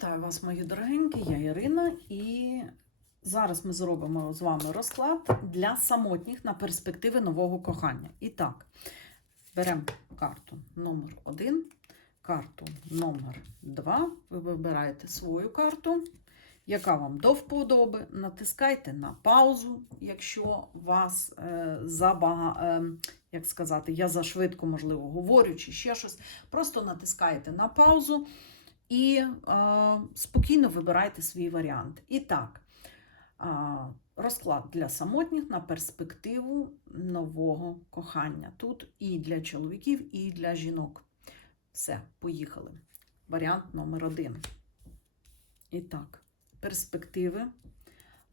Вітаю вас, мої дорогенькі, я Ірина, і зараз ми зробимо з вами розклад для самотніх на перспективи нового кохання. І так, беремо карту номер 1, карту номер 2. Ви вибираєте свою карту, яка вам до вподоби. Натискайте на паузу, якщо вас е, забага, е, як сказати, я зашвидко, можливо, говорю, чи ще щось. Просто натискаєте на паузу і е, спокійно вибирайте свій варіант. І так, е, розклад для самотніх на перспективу нового кохання. Тут і для чоловіків, і для жінок. Все, поїхали. Варіант номер один. І так, перспективи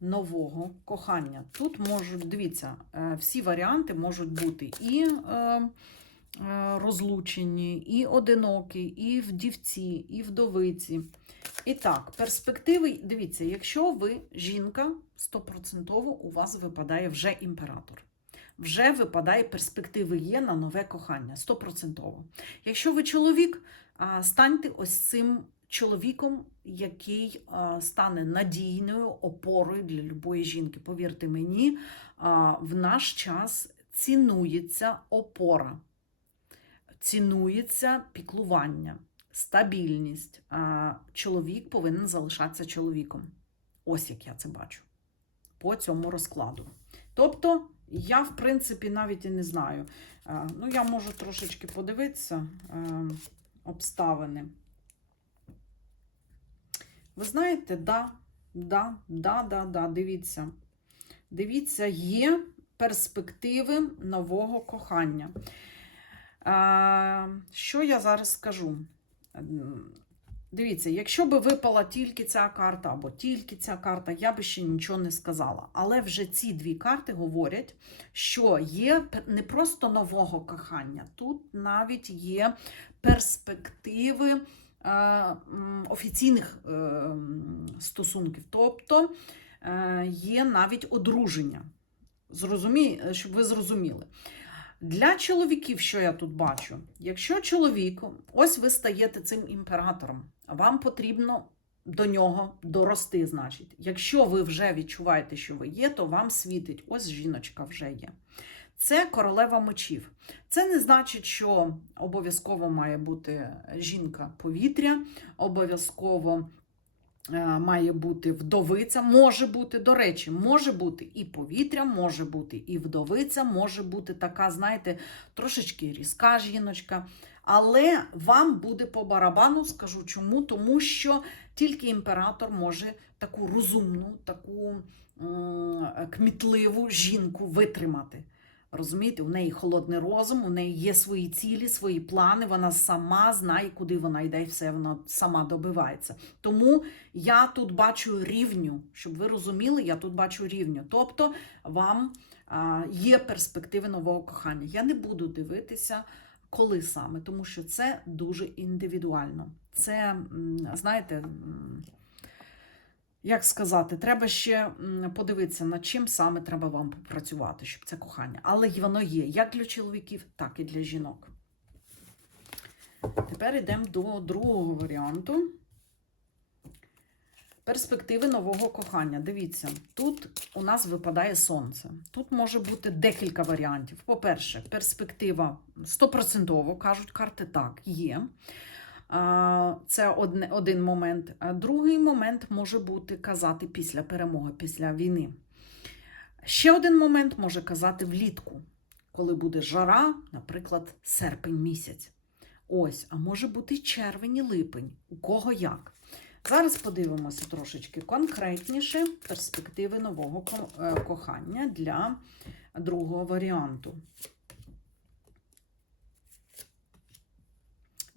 нового кохання. Тут можуть, дивіться, е, всі варіанти можуть бути і. Е, розлучені, і одинокі, і вдівці, і вдовиці. І так, перспективи, дивіться, якщо ви жінка, стопроцентово у вас випадає вже імператор. Вже випадає перспективи є на нове кохання, стопроцентово. Якщо ви чоловік, станьте ось цим чоловіком, який стане надійною опорою для любої жінки. Повірте мені, в наш час цінується опора цінується піклування, стабільність. Чоловік повинен залишатися чоловіком. Ось як я це бачу по цьому розкладу. Тобто, я, в принципі, навіть і не знаю. Ну, я можу трошечки подивитися е, обставини. Ви знаєте, да, да, да, да, да, дивіться. Дивіться, є перспективи нового кохання. Що я зараз скажу? Дивіться, якщо би випала тільки ця карта або тільки ця карта, я би ще нічого не сказала. Але вже ці дві карти говорять, що є не просто нового кохання, тут навіть є перспективи е, офіційних е, стосунків, тобто е, є навіть одруження. Зрозумі, щоб ви зрозуміли. Для чоловіків, що я тут бачу, якщо чоловік, ось ви стаєте цим імператором, вам потрібно до нього дорости, значить. Якщо ви вже відчуваєте, що ви є, то вам світить, ось жіночка вже є. Це королева мечів. Це не значить, що обов'язково має бути жінка повітря, обов'язково має бути вдовиця, може бути, до речі, може бути і повітря, може бути і вдовиця, може бути така, знаєте, трошечки різка жіночка. Але вам буде по барабану, скажу чому, тому що тільки імператор може таку розумну, таку кмітливу жінку витримати. Розумієте, у неї холодний розум, у неї є свої цілі, свої плани. Вона сама знає, куди вона йде, і все вона сама добивається. Тому я тут бачу рівню, щоб ви розуміли, я тут бачу рівню. Тобто вам є перспективи нового кохання. Я не буду дивитися, коли саме, тому що це дуже індивідуально. Це, знаєте. Як сказати, треба ще подивитися, над чим саме треба вам попрацювати, щоб це кохання. Але воно є як для чоловіків, так і для жінок. Тепер йдемо до другого варіанту. Перспективи нового кохання. Дивіться, тут у нас випадає сонце. Тут може бути декілька варіантів. По-перше, перспектива 100%, кажуть карти, так, є. Це один момент. Другий момент може бути казати після перемоги, після війни. Ще один момент може казати влітку, коли буде жара, наприклад, серпень місяць. Ось, а може бути червень і липень. У кого як. Зараз подивимося трошечки конкретніше перспективи нового е, кохання для другого варіанту.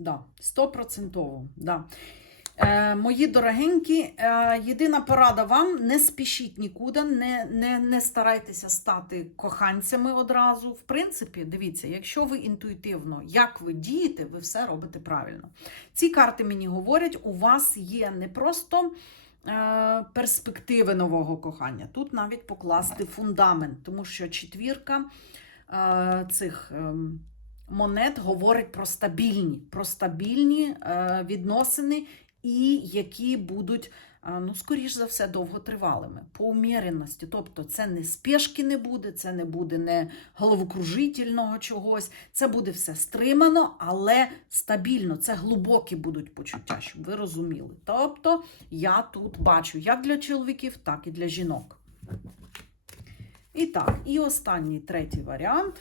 Да, стопроцентово. Да. Е, мої дорогенькі, е, єдина порада вам: не спішіть нікуди, не, не, не старайтеся стати коханцями одразу. В принципі, дивіться, якщо ви інтуїтивно, як ви дієте, ви все робите правильно. Ці карти мені говорять, у вас є не просто. е, Перспективи нового кохання. Тут навіть покласти фундамент, тому що четвірка е, цих ем, монет говорить про стабільні, про стабільні е, відносини і які будуть, а, ну, скоріш за все, довготривалими, по уміряності. Тобто це не спешки не буде, це не буде не головокружительного чогось, це буде все стримано, але стабільно. Це глибокі будуть почуття, щоб ви розуміли. Тобто я тут бачу як для чоловіків, так і для жінок. І так, і останній третій варіант.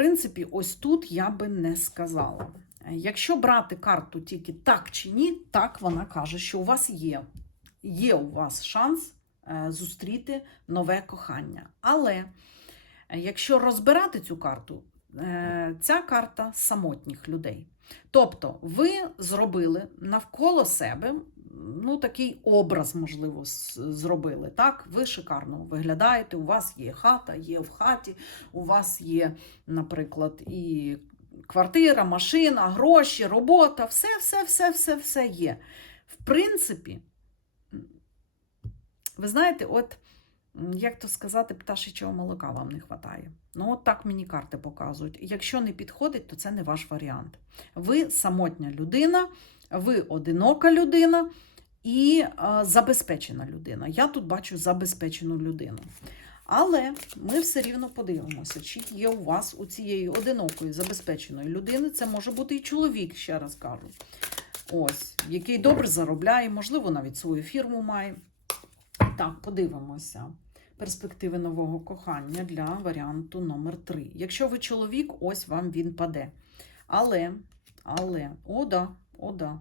Принципі, ось тут я би не сказала. Якщо брати карту тільки так чи ні, так вона каже, що у вас є, є у вас шанс е, зустріти нове кохання. Але е, якщо розбирати цю карту, е, ця карта самотніх людей. Тобто, ви зробили навколо себе ну, такий образ, можливо, зробили. Так, ви шикарно виглядаєте, у вас є хата, є в хаті, у вас є, наприклад, і квартира, машина, гроші, робота, все, все, все, все, все є. В принципі, ви знаєте, от. Як то сказати, пташечого молока вам не вистачає. Ну, от так мені карти показують. Якщо не підходить, то це не ваш варіант. Ви самотня людина, ви одинока людина і забезпечена людина. Я тут бачу забезпечену людину. Але ми все рівно подивимося, чи є у вас у цієї одинокої забезпеченої людини. Це може бути і чоловік, ще раз кажу. Ось, який добре заробляє, можливо, навіть свою фірму має. Так, подивимося. Перспективи нового кохання для варіанту номер 3. Якщо ви чоловік, ось вам він паде. Але, але, о да, о да,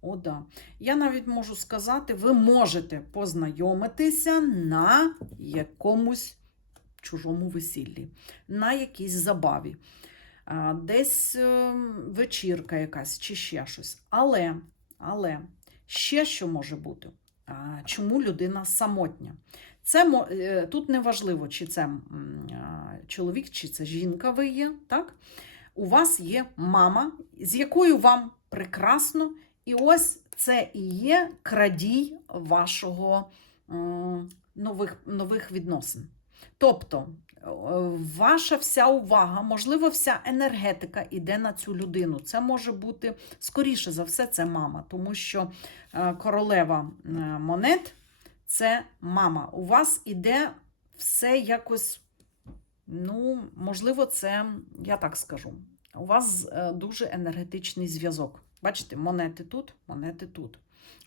о да. Я навіть можу сказати, ви можете познайомитися на якомусь чужому весіллі, на якійсь забаві, десь е, вечірка якась чи ще щось. Але, але ще що може бути? Чому людина самотня? Це е, тут не важливо, чи це чоловік, чи це жінка ви є. Так? У вас є мама, з якою вам прекрасно, і ось це і є крадій вашого нових, нових відносин. Тобто, ваша вся увага, можливо, вся енергетика йде на цю людину. Це може бути, скоріше за все, це мама, тому що е, королева е, монет це мама. У вас іде все якось, ну, можливо, це, я так скажу, у вас е, дуже енергетичний зв'язок. Бачите, монети тут, монети тут.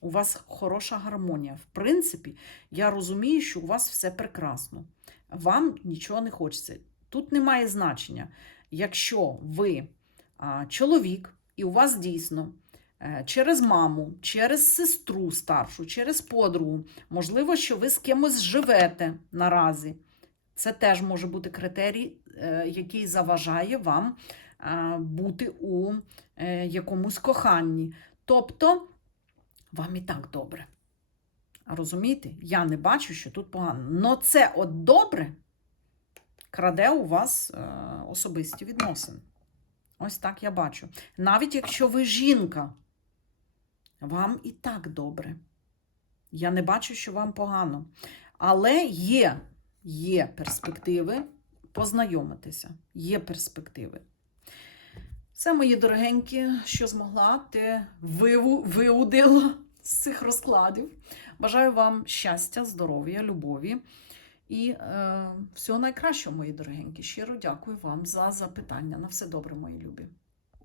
У вас хороша гармонія. В принципі, я розумію, що у вас все прекрасно. Вам нічого не хочеться. Тут немає значення. Якщо ви чоловік, і у вас дійсно е, через маму, через сестру старшу, через подругу, можливо, що ви з кимось живете наразі. Це теж може бути критерій, е, який заважає вам бути у е, якомусь коханні. Тобто, вам і так добре. Розумієте? Я не бачу, що тут погано. Но це от добре краде у вас е, особисті відносини. Ось так я бачу. Навіть якщо ви жінка, вам і так добре. Я не бачу, що вам погано. Але є, є перспективи познайомитися. Є перспективи. Це, мої дорогенькі, що змогла, те виву, виудила з цих розкладів. Бажаю вам щастя, здоров'я, любові і е, всього найкращого, мої дорогенькі. Щиро дякую вам за запитання. На все добре, мої любі.